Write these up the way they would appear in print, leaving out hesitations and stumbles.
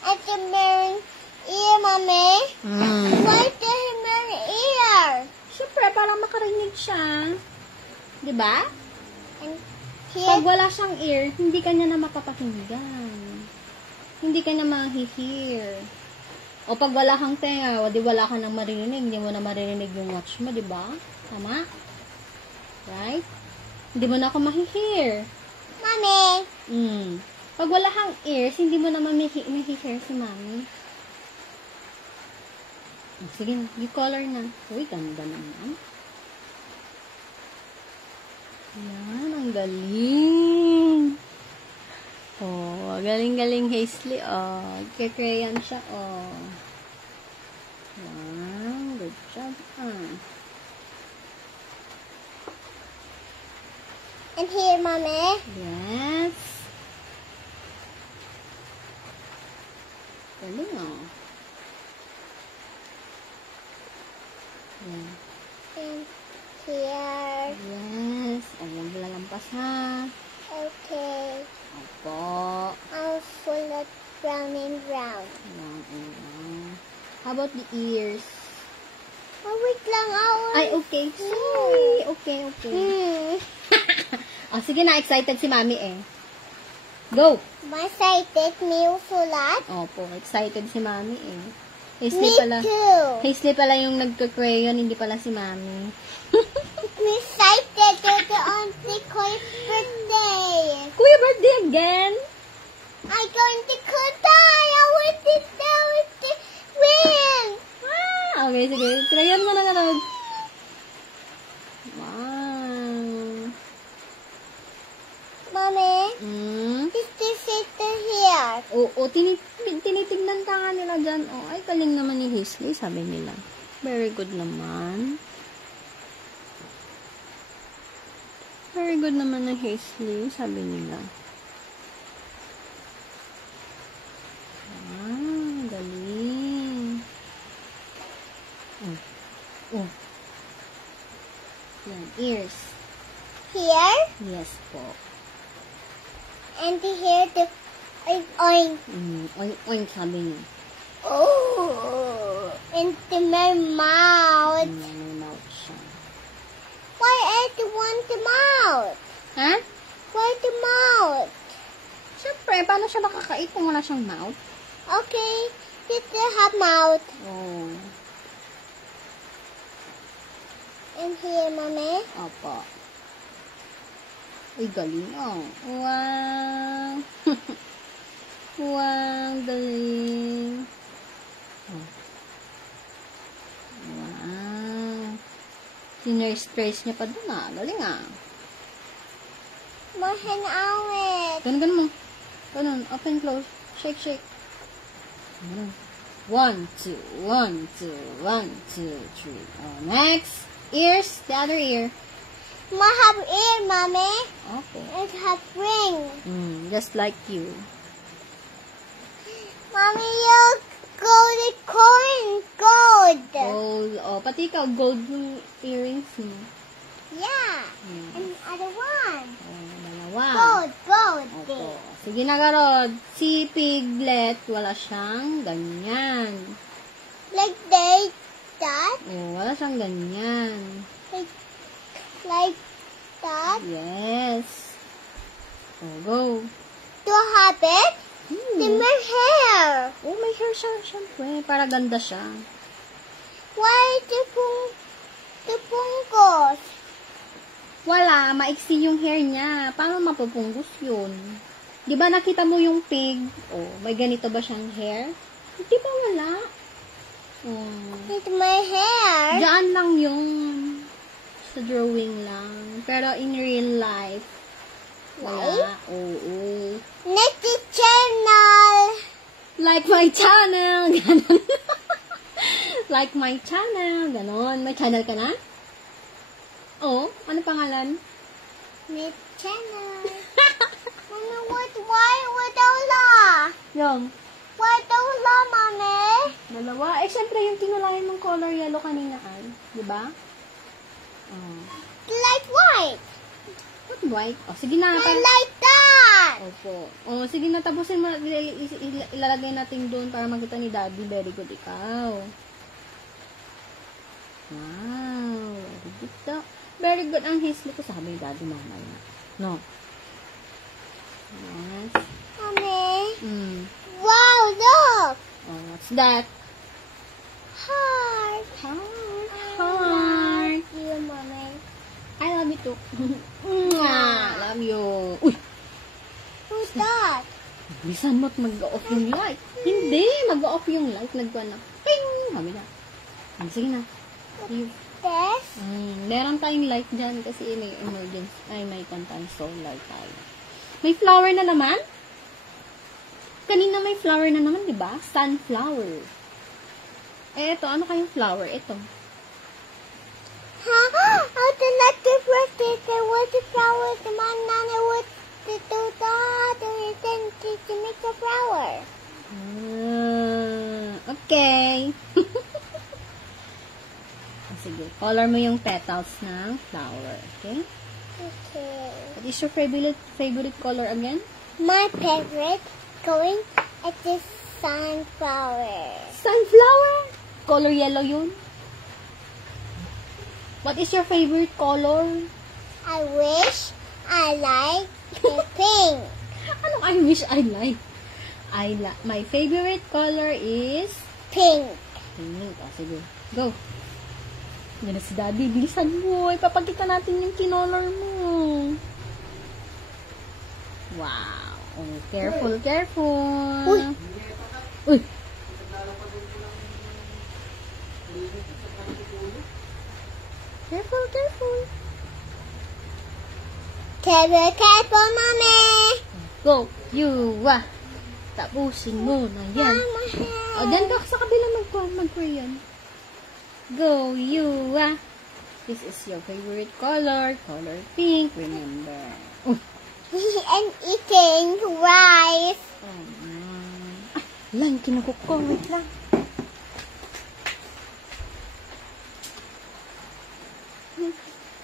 At the main ear, Mommy. Why the main ear? Siyempre, para makarinig siya. Diba? And Pag here, wala siyang ear, hindi ka niya na mapapakinggan. Hindi ka na ma-hear. O pag wala kang tenga, di wala ka nang maririnig, hindi mo na maririnig yung watch mo, di ba? Tama? Right? Hindi mo na ako ma-hear. Mommy. Pag wala kang ears, hindi mo na ma-hear si Mami. Sige, you color na. Uy, ganda naman. Yan, ang galing. Oh, galing-galing Hazley. Oh, kaya-crayon siya. Oh. Wow, good job. And here, Mommy. Yes. Galing, oh. Yan. And here. Yes. Oh, huwag lalampas ha. Okay. Opo. I'll pull it round and round. Yan. How about the ears? Oh, wait lang. Ay, okay. Sorry. Okay. Oh, sige na. Excited si Mami eh. Go! Excited me usulat? Opo, excited si Mami eh. Me Hazley too. Hazley pala yung nagka-crayon, hindi pala si Mami. Me excited to the auntie Koy's birthday. Kuya, birthday again? I'm going to cry. I want to win. Okay, sige. Crayon mo na naman. Wow. Mommy, is the sitter here? Oo, tinitignan ka nga nila dyan. Oh, ay, galing naman ni Hazley, sabi nila. Very good naman. Very good naman ni Hazley, sabi nila. Ah, galing. Oh. Yan, ears. Here? Yes po. And here the oink. Oink, sabi niya. Oh, into my mouth. May mouth siya. Why I don't want the mouth? Ha? Why the mouth? Siyempre, paano siya makakait kung wala siyang mouth? Okay, it still have mouth. Oh. And here, Mommy. Opo. Ay, galing oh. Wow. Wow, galing. Oh. Wow. Sinurse-trace niya pa dun ah. Galing ah. Mohan awit. Ganun mo. Ganun. Open, close. Shake, shake. 1, 2, 1, 2, 1, 2, 3. Oh, next. Ears. The other ear. Ma have ear, Mommy. Okay. It have ring. Just like you. Mommy, you gold coin. Gold. Gold. Oh, pati ikaw, gold yung earrings mo. Yeah. And other one. Oh, dalawa. Gold. Opo. Sige na, Garod. Si Piglet, wala siyang ganyan. Like that. Oh, wala siyang ganyan. Like that. Yes. Oh, go. To have it. The my hair. Oh, may hair siya, syempre. Para ganda siya. Why the pungkos? Wala, maiksi yung hair niya. Paano mapupunggos yun? Di ba nakita mo yung pig? Oh, may ganito ba siyang hair? Di ba wala? Oh. It's my hair. Diyan lang yun. Sa drawing lang. Pero in real life, wala. Oo. Next channel. Like my channel. Ganon. Like my channel. Ganon. May channel ka na? Oh, ano pangalan? Next channel. Mommy, why wala? Yung. Why wala, Mommy? Dalawa. Eh, syempre yung tinulayan mong color yellow kanina ay. Diba? Oh. Like white. What white? Oh, sige na. I like that. that. Opo. O, sige na, tapusin mo. Ilalagay natin doon para makita ni Daddy. Very good ikaw. Wow. Very good daw. Very good ang Hazel ko. Sabi ni Daddy mamaya. No. Yes. Mommy. Wow, look. Oh, what's that? Heart. Heart. You, Mommy. I love you too. Love you. Uy! Who's that? Bilisan mo't mag-off yung light. Hindi, mag-off yung light. Nagkuhan na. Ping! Sabi na. Sige na. This? Meron tayong light dyan kasi may emergency. Ay, may pantay solar tayo. May flower na naman? Kanina may flower na naman, di ba? Sunflower. Eh, ito. Ano kayong flower? Ito. Huh? How to let the first there was a flower. The man nana would do that to make a flower. Okay. Sige, color mo yung petals ng flower. Okay? Okay. What is your favorite color again? My favorite going at the sunflower. Sunflower? Color yellow yun? What is your favorite color? I wish I like the pink. Anong I wish I like? My favorite color is Pink. pink. Oh, sige. Go. Yan na si Daddy. Bilisan mo. Ipapakita natin yung kinolor mo. Wow. Oh, careful, careful. Uy. Uy. Careful, careful. Careful, Mommy. Go. You, tapusin mo na yan. Mama. O, dyan ka sa kabila mag-Korean. Go, you, This is your favorite color. Color pink, remember. And eating rice. Lang, kinukuk ko. Wait lang.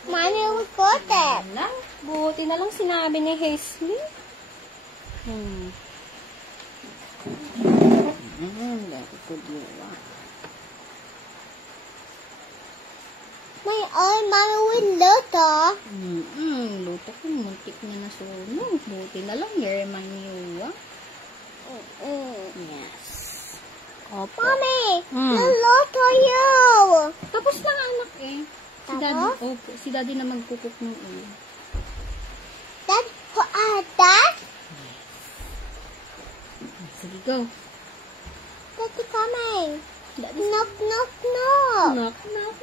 Mommy will got it. Lang. Buti na lang sinabi ni Hazley. Very good, you, My own mommy will luto. Luto ko, muntik na nasunog. Buti na lang, Yerman niyo, Yes. Opo. Mommy, Mm. luto you. Tapos lang, anak, eh. Tapos? Si Daddy na magkukuk ng ulo. That. Sige, go. That's coming. Daddy, Knock, knock, knock. knock, knock.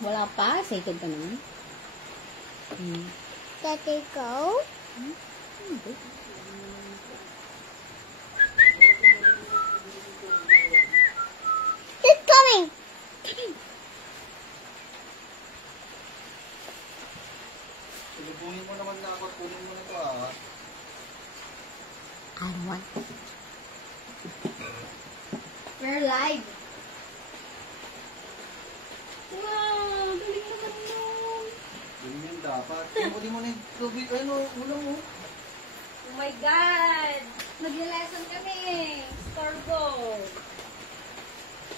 Wala pa, excited pa naman. Daddy go. It's coming. Silubungin mo naman na ako at kunin mo na ito I don't want. We're live. Wow, galing naman yun. Ganyan dapat. Hindi mo na yung tubig. Ulang mo. Oh my God! Nag-lesson kami. Storgo.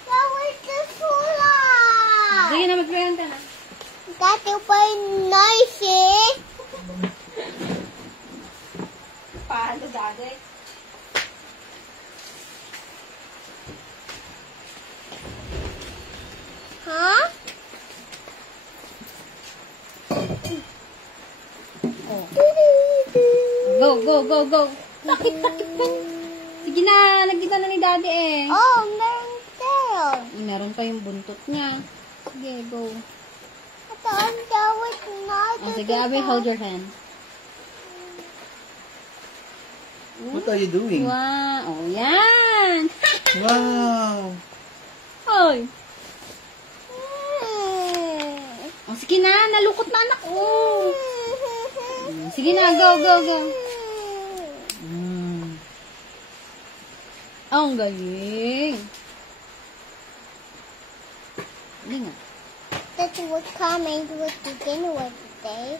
That was the sula. Sige na, mag-rayan ka na. Daddy was noisy. Paano, Daddy? Huh? Oh. Go. Takip. Sige na, nagkita na ni Daddy eh. Oh, meron tail. Meron pa yung buntot niya. Sige, go. I thought that was not. Oh, sige, I will hold your hand. What are you doing? Wow. Oh, yan. Wow! Oy. Oh, sige na, nalukot na anak. Oh. Sige na, go. Oh, ang galing. Hindi nga. That's what coming with the dinner with today.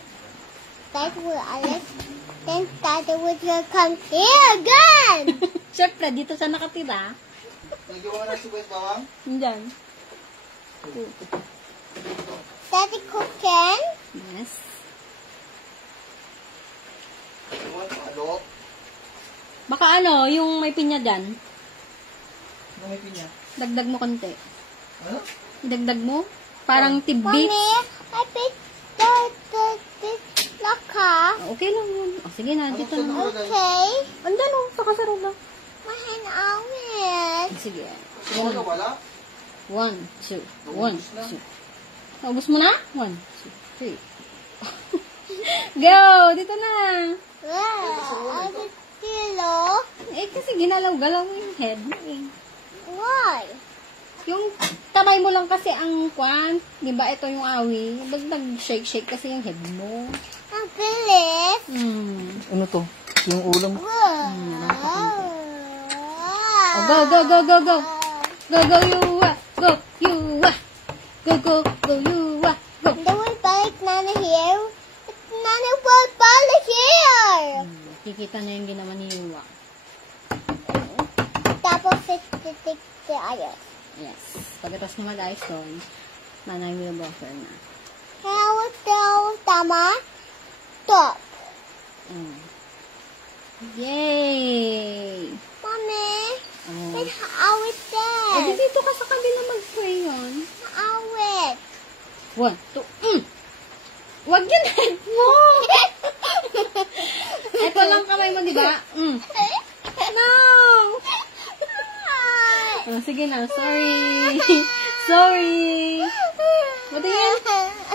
that will Alex. Then Daddy will come here again. Siyempre, dito siya nakatira. Nagawa na si Kuya Bawang? Diyan. Daddy cooking. Yes. Ewan, palok. Baka ano, yung may pinya dyan. Ano may pinya? Dagdag mo konti. Ano? Idagdag mo. Parang tidbits. Mommy, I picked the laka. Okay lang yun. O, sige na, dito Ano na. sa Okay. Andan o, sa kasarola. Mahin awit. Sige. Sino ka wala? 1, 2, 1, Naubos na. 2. Naubos mo na? 1, 2, 3. Go! Dito na. Wow, the kilo. Eh, kasi ginalaw-galaw mo yung head mo eh. Why? Yung kamay mo lang kasi ang kwan. Di ba ito yung awi? Ba't nag-shake-shake kasi yung head mo? Ang bilis. Ano to? Yung ulam? Wow. Oh, go, go, go, go, go. Go, go, you, go, you, go, go, go, you, go. They will balik Nana here. Nana will balik here. Kikita na yung ginawa ni Yuwa. Tapos titik the ayos. Yes. Pagkatapos na mag-ayos doon, nanay will buffer na. How daw tama? Top. Yay! Mommy, Oh. it's awit Eh, there. dito ka sa kabila mag-spray yun. Awit. 1, 2, Wag yun head mo! Ito lang kamay mo, di ba? No! Oh, sige na, sorry. Sorry. What yan?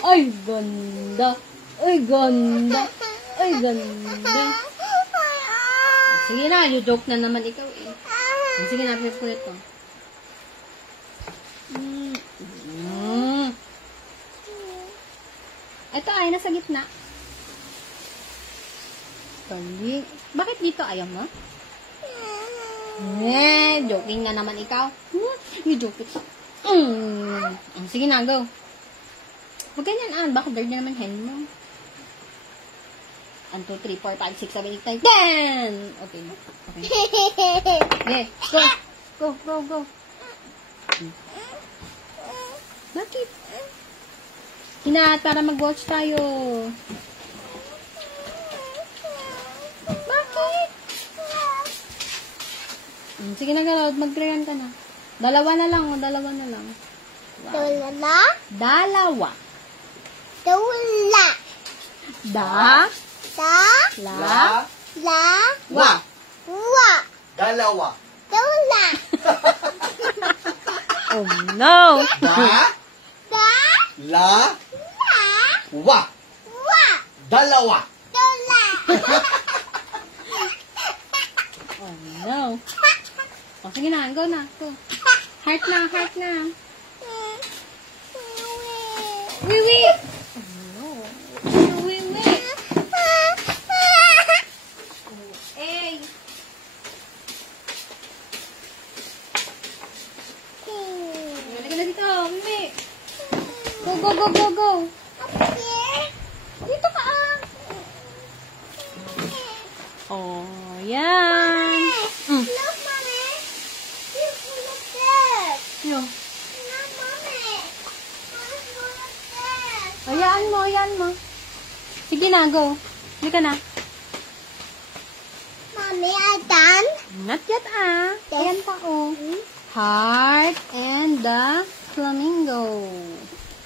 Ay, ganda. Ay, ganda. Ay, ganda. Sige na, you joke na naman ikaw eh. Sige na, flip ko ito. Ito ay nasa gitna. Tali. Bakit dito ayaw mo? Joking na naman ikaw. You joke it. Sige na, go. Huwag ganyan, baka bird na naman hen mo. 1, 2, 3, 4, 5, 6, 7, 8, 9, 10! Okay. Okay. Go. Go, go, go. Bakit? Tara mag-watch tayo. Bakit? Sige na, Galod. Mag-crayon ka na. Dalawa na lang. Wow. Dula. Dalawa. Dula. Da. Da. La. La. Wa. Wa. Dalawa. Dula. Oh, no. Da. Da. La. La. Wa. Wa. Dalawa. Dula. Oh, no. Oh, sige na. Go na. Go. Heart na. Wiwi. Oh, no. Wiwi. Hey. Balik ka na dito. Wiwi. Go, go, go, go, go. Dito ka Oh, yan. Look, Mommy. Look this. Yo. Look, Mommy. Look this. Hayaan mo. Sige na, go. Hindi ka na. Mommy, I done. Not yet, Ayan pa, Heart and the flamingo.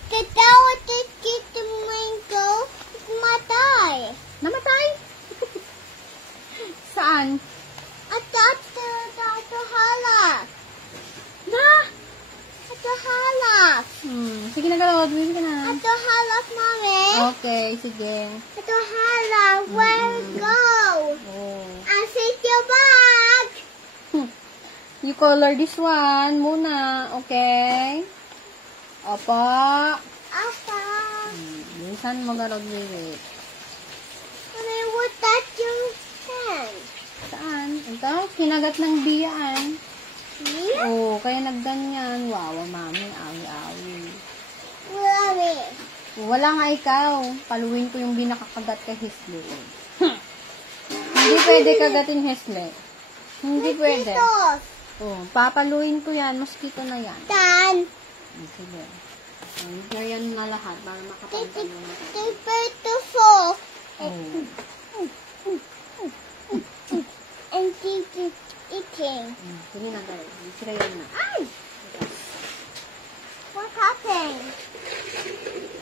Katawa the mango. Matay. Namatay? Saan? At the halak. Na! At the halak. Sige na, Galod. Bili ka na. At the halak, Mommy. Okay, sige. At the halak. Where go? Oh. I take your bag. You color this one muna, okay? Opo. Apa? Minsan mo, Galod, wait. Mommy, what that your hand? Saan? Ito, kinagat ng biyaan. Here? Oh, kaya nagganyan. Wow, mami, awi-awi. Mommy. Wala nga ikaw. Paluin ko yung binakakagat kay Hesley. Hindi pwede kagatin, Hesley. Hindi pwede. Mosquitoes. Oh, papaluin ko yan. Mosquito na yan. Dan. Sige. Yan na lahat para makapagtan mo na. Mosquitoes. Oh. And keep eating. Sige na, guys. Sira yan na. Ay! What happened?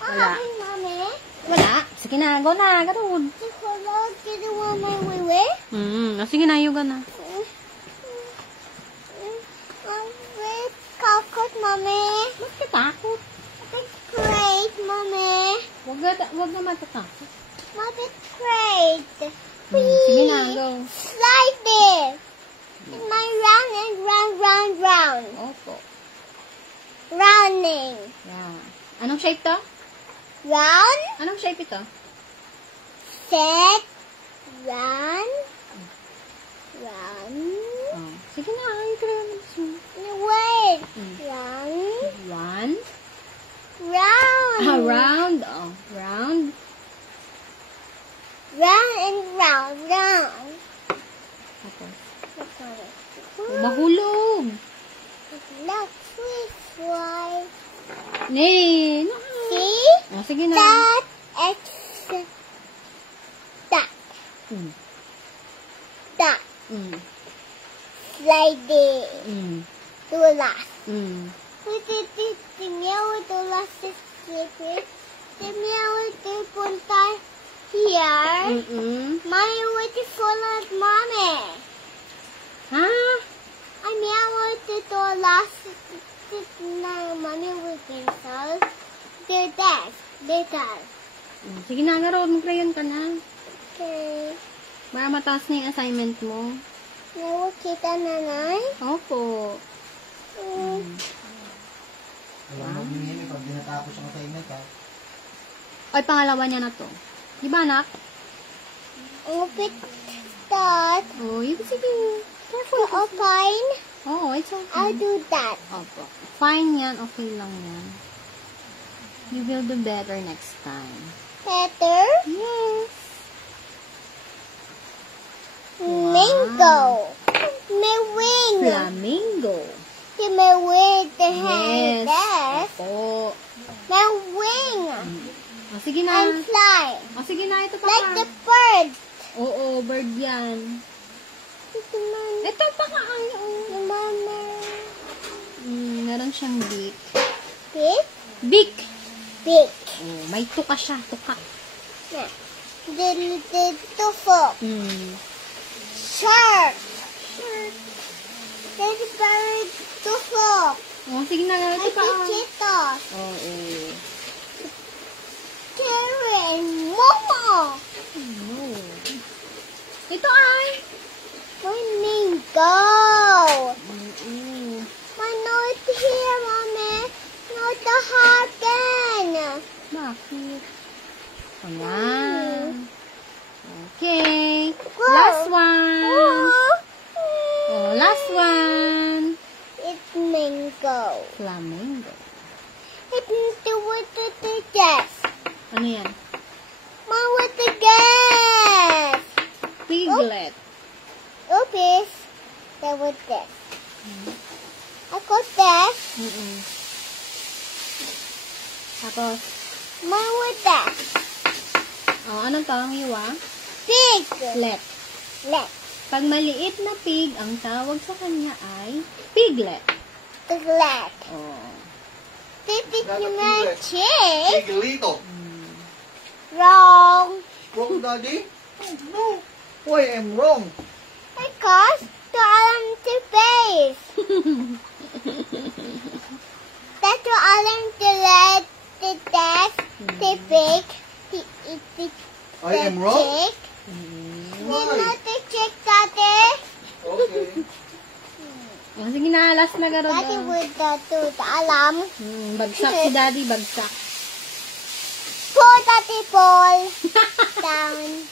What Wala. happened, Mommy? Wala. Sige na. Go na. Garod. The hello didn't want my way. Sige na. Yuga na. I'm very cocked, Mommy. Ba't ka takot? It's great, Mommy. Wag na matatakot. Mommy, it's great. Sige na. Go. Slide it. In my round and round. Opo. Rounding. Yan. Anong shape to? Round, Anong shape ito? set, round. Oh. Sige na. Ay, Wait. Mm. Round. Round. Round. Round. Oh. Round. Round and round. Tapos. Okay. Mahulog. Look, sweet boy. Nee. No. See? Oh, sige na. That, X, that, Mm. that. Slide it. To the last. With the meow with the last slipper. The meow with the punta here. Mommy with the full of mommy. Ha? I meow with the last mommy with themselves. The desk. Sige na, Garod. Mag-crayon ka na. Okay. Para mataas na yung assignment mo. Now kita nanay. Opo. Alam mo, Mimi, pag di natapos ang assignment, ha? Ay, pangalawa niya na to. Di ba, anak? Upit that. Oh, yun, sige. For a fine, Oh, it's okay. I'll do that. Opo. Fine yan. Okay lang yan. You will do better next time. Better. Yes. Mango. My wing. Flamingo. See my wing. The hand. Yes. Yes. Opo. My wing. Oh, sige na. And fly. Oh, sige na. Ito pa Like ka. the bird. Oo, bird yan. Ito pa ka. Ay, The mama. Meron siyang beak. Big. Beak. Big. Oh, may tuka siya. Tuka. Yeah. The tufo. Shark. There's a bird tufo. Oh, sige na. Ito Like pa. the cheetahs. Oo. Karen. Momo. No. Ito ay. My mango. Oo. My note here, Mommy. Not the happen. Bakit? Ayan. Okay. Go. Last one. Oh, last one. It's mango. Flamingo. It's the with the gas. Ano yan? Mom with the gas. Piglet. Oops. That was this. I got that. Tapos, Mom with that. oh, anong tawag iwa? Pig. Let. Let. Pag maliit na pig, ang tawag sa kanya ay piglet. Piglet. Oh. This is Not a my piglet. chick. Miguelito. Wrong. Wrong, Daddy? No. Why I'm wrong? Because to Alan to face. That's to Alan to let the desk, the pig, the I am wrong? chick. Why? Not the chick, Daddy. Okay. Oh, sige na, last na garod. Daddy would do the alarm. Bagsak si daddy, bagsak. Pull, Daddy, pull. Down.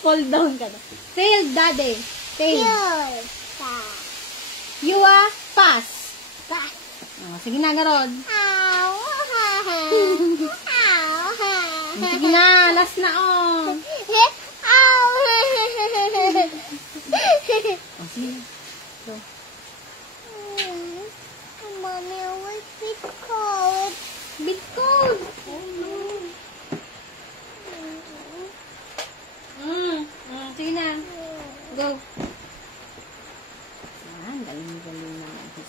Fall down ka na. Failed, daddy. Failed. Here. Down. You are pass. Back. Oh, sige na, garod. Ow. Ow. Sige na, last na, oh. Ow! Oh, sige. Go. Mommy, I was bit cold. Bit cold. Oh, no. Sige na. Go. Yan, galing-galing naman si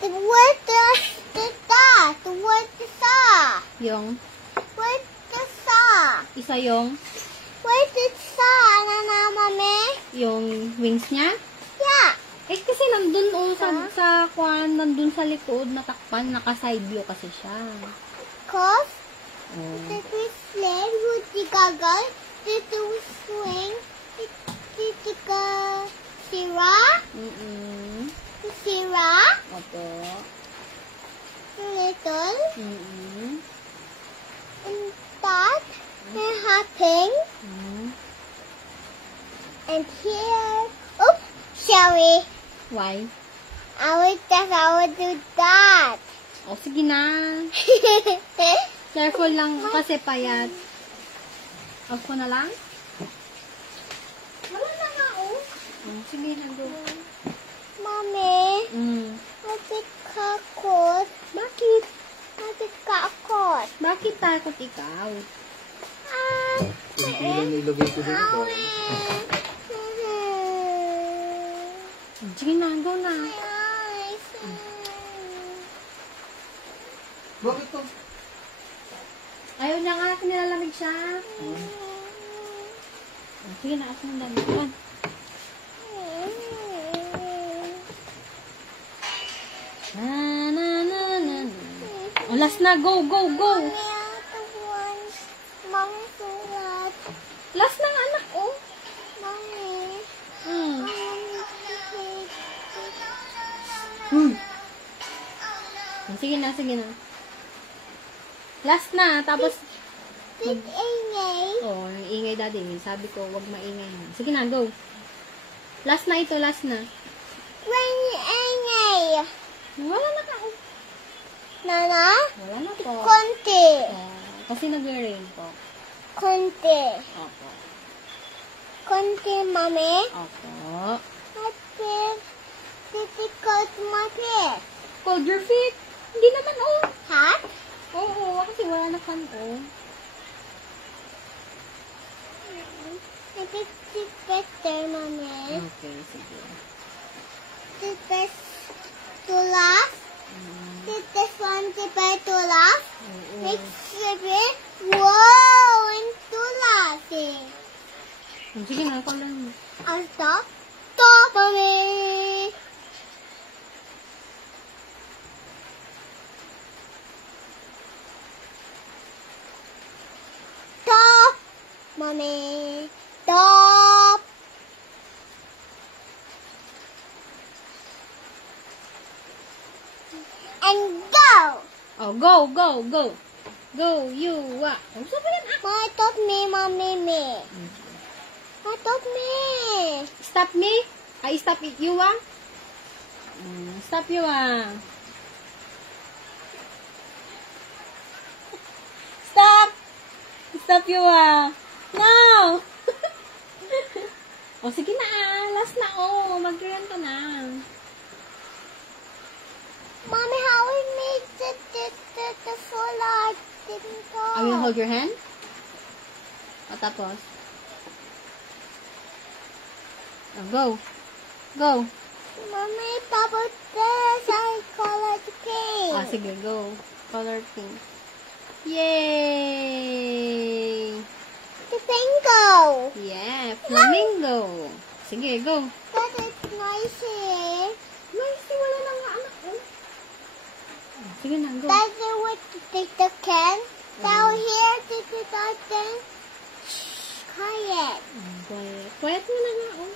Where's the saw? Where's the saw? Yung? Where's the saw? Isa yung? Where's the saw, Nana, Mommy? Yung wings niya? Yeah. Eh, kasi nandun, oh, sa kwan, nandun sa likod, natakpan, naka-side view kasi siya. Cause Oh. the sled with the goggle, the swing, the Sarah, Sarah, Opo. little, and that, and hopping, and here, oops, sorry, Why? I would do that. O, sige na. Careful lang kasi payat. Off ko na lang? Wala na nga, oh. Sige na, go. Mommy, bakit kakot? Bakit? Bakit kakot? Bakit takot ikaw? Kunti lang nilagay ko dito. Sige na, go na. Bakit to? Ayaw niya nga, nilalamig siya. Sige na, ako ng dami. Oh, last na, go, go, go. Mommy, sulat. Last na nga, anak, oh. Mommy. Sige na, sige na. Last na, tapos... Big ingay. Oh, ang ingay daddy. Sabi ko, wag maingay. Sige na, go. Last na ito, last na. When ingay. Wala na ka. Nana? Wala na po. Konti. Kasi nag-rain po. Konti. Opo. Konti, Mommy. Opo. Ate, titikot mo feet. Cold your feet. Hindi naman, oh. Hot? Oo, kasi wala na fan, oh. I think it's better, Mommy. Okay, sige. It's best to laugh. This one is better to laugh. Next it. Wow, I'm too laughing. Sige na, ako lang. I'll stop. Stop, Mommy. Stop, Mommy. Stop. And go. Oh, go, go, go. Go, you, wa. Oh, saan ba yan? Mommy taught me, Mommy, me. Mommy taught me. Stop me? Ay, stop you, wa? Stop you, wa. Stop! Stop you, wa. No! Oh, sige na, last na, oh. Mag-run ka na. Mommy, how we made the solar didn't go. I will hold your hand. O, tapos? Oh, go. Go. Mommy, bubble this. I colored pink. Ah, sige, go. Color pink. Yay! The bingo. Yeah, flamingo. Sige, go. That is nice here. Nice, wala na nga anak. Oh. Sige na, go. That's it with the can. Down here, this is that thing. Shh, quiet. Quiet. Quiet mo na nga, oh.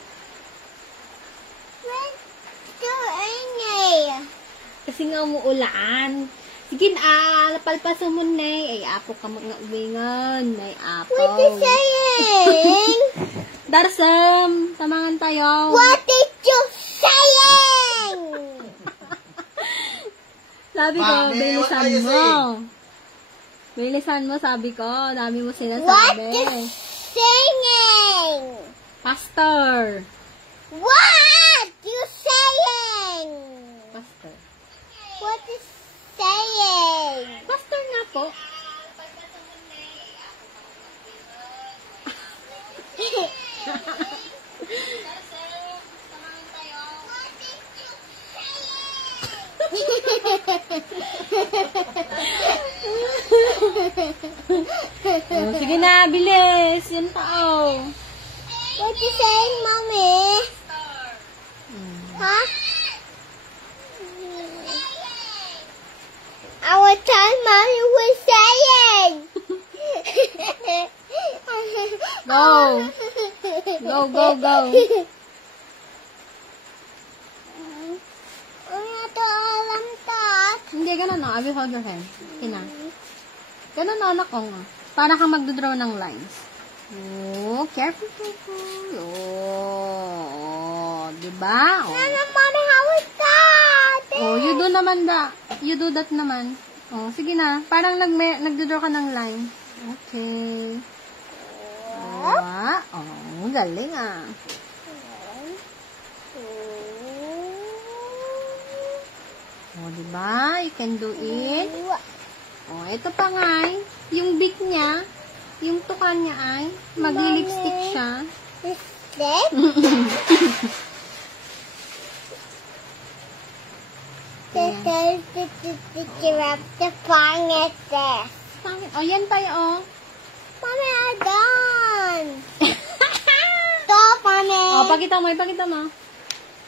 Where's the angel? Kasi nga umuulan. Sige na, palpasan mo na eh. Ay, apo ka mga uwingan. Ay, apo. What is saying? Darsam, tamangan tayo. What is you saying? Sabi ko, Mami, bilisan what are you mo. saying? Bilisan mo, sabi ko. Dami mo What sinasabi. is singing? Pastor. What you saying? Pastor. What is saying? Pastor nga po. Oh, sige na, bilis. Yan pa, oh. What you saying, Mommy? Huh? I will tell Mommy what saying. Go. Go, go, go. Alam tat. Hindi, ganun na. I will hold your hand. Kina. Ganun na, anak ko nga. Para kang magdodraw ng lines. Oh, careful, careful. Oh, diba? Oh. Mommy, how is that? Oh, you do naman da. You do that naman. Oh, sige na. Parang nagdodraw ka ng line. Okay. Oh, galing ah. Oh, diba? You can do it. Oh, ito pa nga ay. Yung beak niya, yung tuka niya ay, mag-lipstick siya. Lipstick? The giraffe, the pangit this. Oh, yan tayo, oh. Mommy, I'm done. Stop, Mommy. Oh, pakita mo, ipakita mo.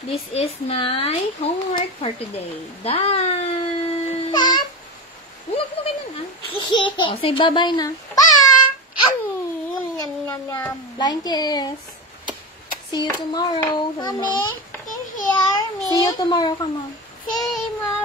This is my homework for today. Done! Stop. Huwag mo ganun, ah. Oh, say bye-bye na. Bye. Nom, nom, nom. Flying kiss. See you tomorrow. Mommy, can you hear me? See you tomorrow, come on. See you tomorrow.